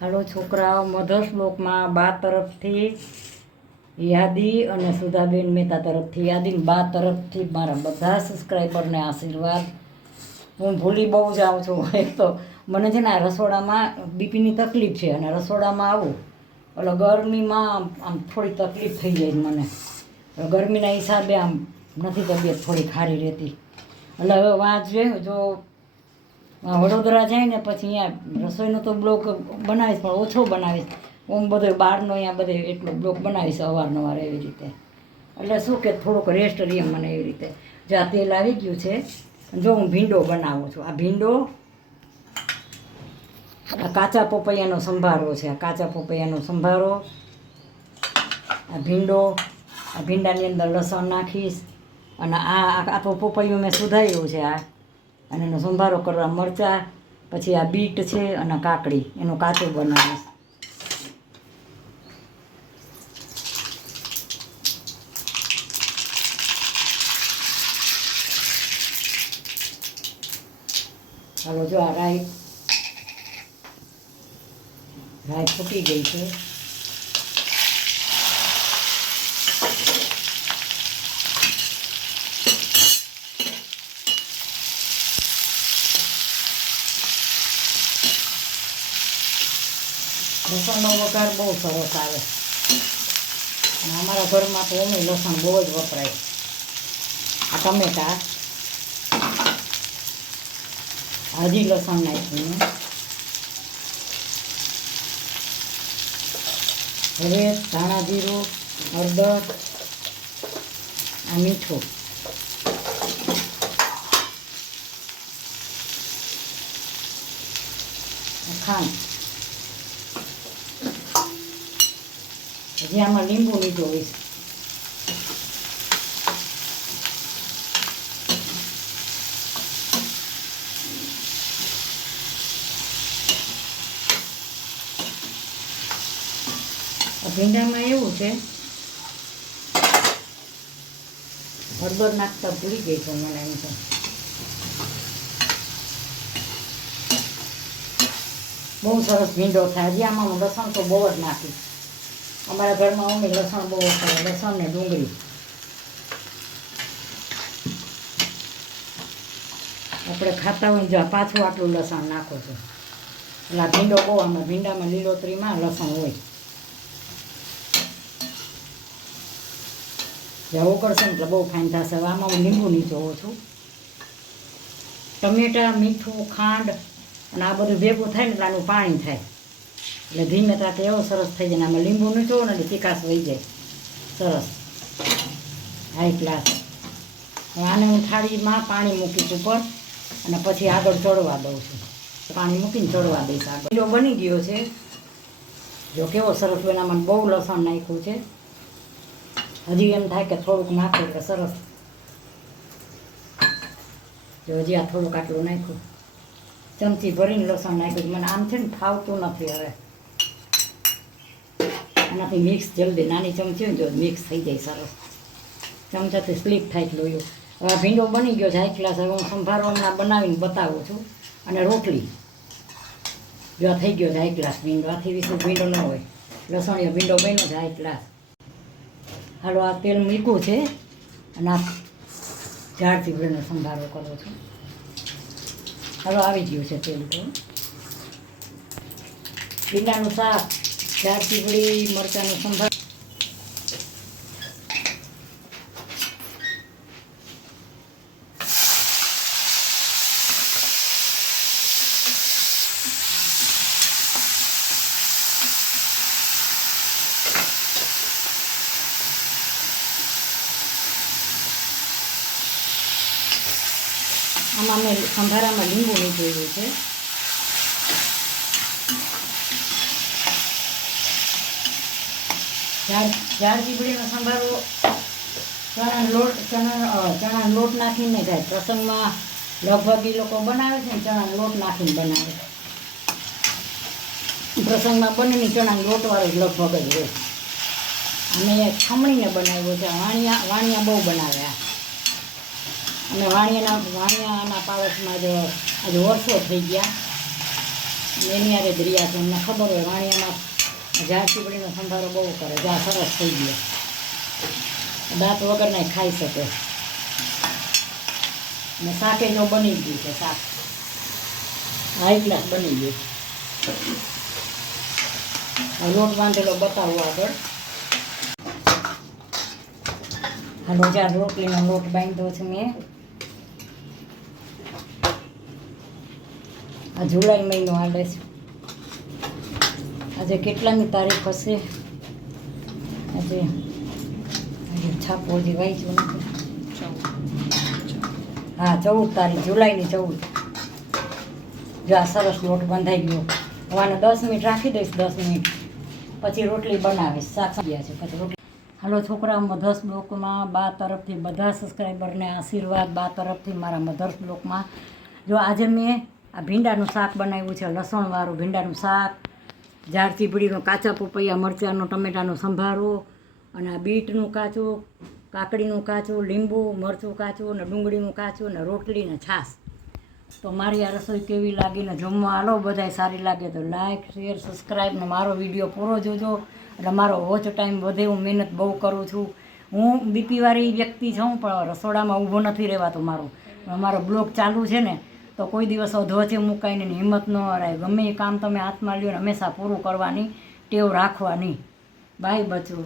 હાલો છોકરાઓ, મધર્સ બ્લોકમાં બા તરફથી યાદી અને સુધાબેન મહેતા તરફથી યાદી, બા તરફથી મારા બધા સબસ્ક્રાઈબરને આશીર્વાદ. હું ભૂલી બહુ જાઉં છું. એક તો મને છે ને આ રસોડામાં બીપીની તકલીફ છે અને રસોડામાં આવું એટલે ગરમીમાં આમ થોડી તકલીફ થઈ જાય મને. ગરમીના હિસાબે આમ નથી તબિયત થોડી ખારી રહેતી. એટલે હવે વાંચ જો વડોદરા જાય ને પછી અહીંયા રસોઈનો તો બ્લોક બનાવીશ પણ ઓછો બનાવીશ. હું બધો બહારનો અહીંયા બધે એટલો બ્લોક બનાવીશ અવારનવાર એવી રીતે. એટલે શું કે થોડુંક રેસ્ટ રહીએ મને એવી રીતે. જો આ તેલ આવી ગયું છે. જો હું ભીંડો બનાવું છું. આ ભીંડો આ કાચા પપૈયાનો સંભારો છે. આ કાચા પપૈયાનો સંભારો, આ ભીંડો, આ ભીંડાની અંદર લસણ નાખીશ અને આ પપૈયું મેં સુધાર્યું છે આ, અને એનો સંભારો કરવા મરચાં, પછી આ બીટ છે અને કાકડી એનું કાચું બનાવીશ. ચાલો જો આ રાઈ ફૂટી ગઈ છે. લસણનો વઘાર બહુ સરસ આવે અને અમારા ઘરમાં તો અમે લસણ બહુ જ વપરાય. આ ટમેટા હજી લસણ નાખ્યું. હવે ધાણા જીરું, હળદર, આ મીઠું, ખાંડ, હજી આમાં લીંબુ મીઠું હોય છે. ભીંડામાં એવું છે હળદર નાખતા ભૂલી ગઈ છું મને. એમ તો બહુ સરસ ભીંડો થાય. હજી આમાં હું લસણ તો બહુ જ નાખીશ. અમારા ઘરમાં અમે લસણ બહુ ખાય, લસણ ને ડુંગળી. આપણે ખાતા હોય જો પાછું આટલું લસણ નાખો છો એટલે આ ભીંડો બહુ આમાં ભીંડામાં લીલોતરીમાં લસણ હોય. આવું કરશે ને એટલે બહુ ફાઇન થશે. હવે આમાં હું લીંબુ નીચોવું છું. ટમેટા, મીઠું, ખાંડ અને આ બધું ભેગું થાય ને એટલે આનું પાણી થાય એટલે ધીમે તાતે એવો સરસ થઈ જાય. આમાં લીંબુ નીચોવો ને એટલે તીખાશ વહી જાય સરસ હાઈ ક્લાસ. હવે આને હું થાળીમાં પાણી મૂકીશ ઉપર અને પછી આગળ ચડવા દઉં છું. પાણી મૂકીને ચડવા દઈશ આગળ. ભીંડો બની ગયો છે. જો કેવો સરસ બનાવવામાં બહુ લસણ નાખ્યું છે. હજી એમ થાય કે થોડુંક નાખે એટલે સરસ. જો હજી આ થોડુંક આટલું નાખ્યું, ચમચી ભરીને લસણ નાખ્યું. મને આમ છે ને ફાવતું નથી. હવે આનાથી મિક્સ જલ્દી નાની ચમચી હોય ને જો મિક્સ થઈ જાય સરસ. ચમચાથી સ્લીપ થાય એટલું. હવે આ ભીંડો બની ગયો છે હાઈ ક્લાસ. હવે હું સંભારો હમણાં બનાવીને બતાવું છું. અને રોટલી જો આ થઈ ગયો છે હાઈ ક્લાસ ભીંડો. આથી વિશે ભીંડો ન હોય. લસણીયો ભીંડો બન્યો છે હાઈ ક્લાસ. હાલો આ તેલ મૂક્યું છે અને આ ઝાડ ચીબડીનો સંભારો કરું છું. હાલો આવી ગયું છે તેલ. તો ભીંડાનું શાક, ઝાડ ચીબડી, મરચાંનો સંભારો. આમાં મેં સંભારામાં લીંબુ નીકળ્યું છે. ઝાડ ચીબડીનો સંભારો ચણાનો લોટ નાખીને થાય. પ્રસંગમાં લગભગ એ લોકો બનાવે છે ને ચણાનો લોટ નાખીને બનાવે. પ્રસંગમાં બંનેની ચણાનો લોટવાળો જ લગભગ જ હોય. અમે ખમણીને બનાવ્યો છે. વાણિયા બહુ બનાવ્યા. અને વાણિયાના પાડોશમાં જ આજે વર્ષો થઈ ગયા. એની યારે જ રહ્યા છે. અમને ખબર હોય વાણિયામાં ઝાડ ચીબડીનો સંભારો બહુ કરે. જા સરસ થઈ ગયો, દાંત વગરના ખાઈ શકે. ને શાકે જો બની ગયું છે, શાક હાઈ ક્લાસ બની ગયું. લોટ બાંધેલો બતાવું આગળ. હાલો જ્યાં રોટલીનો લોટ બાંધ્યો છે મેં. આ જુલાઈ મહિનો હાલે છે. આજે કેટલાની તારીખ હશે? આજે છાપો હજી વાંચ્યું નથી. હા 14 તારીખ, જુલાઈની 14. જો આ સરસ લોટ બંધાઈ ગયો. હવે આને 10 મિનિટ રાખી દઈશ. 10 મિનિટ પછી રોટલી બનાવીશ. શાક ગયા છે પછી રોટલી. હાલો છોકરા, મધર્સ બ્લોકમાં બા તરફથી બધા સબસ્ક્રાઈબરને આશીર્વાદ. બા તરફથી મારા મધર્સ બ્લોકમાં. જો આજે મેં આ ભીંડાનું શાક બનાવ્યું છે, લસણવાળું ભીંડાનું શાક, ઝાડ ચીબડીનો, કાચા પપૈયા, મરચાંનો, ટમેટાનો સંભારો, અને આ બીટનું કાચું, કાકડીનું કાચું, લીંબુ મરચું કાચું, ને ડુંગળીનું કાચું, ને રોટલી ને છાશ. તો મારી આ રસોઈ કેવી લાગી ને જમવા હાલો બધાય. સારી લાગે તો લાઈક, શેર, સબસ્ક્રાઈબ ને મારો વિડીયો પૂરો જોજો. એટલે મારો વોચ ટાઈમ વધે. હું મહેનત બહુ કરું છું. હું બીપીવાળી વ્યક્તિ છું, પણ રસોડામાં ઊભો નથી રહેવાતું મારું. મારો બ્લોગ ચાલુ છે ને, તો કોઈ દિવસ અધવચ્ચે મુકાઈને હિંમત ન હરાય. ગમે એ કામ તમે હાથમાં લ્યો ને હંમેશા પૂરું કરવાની ટેવ રાખવાની. બાય બચ્ચો.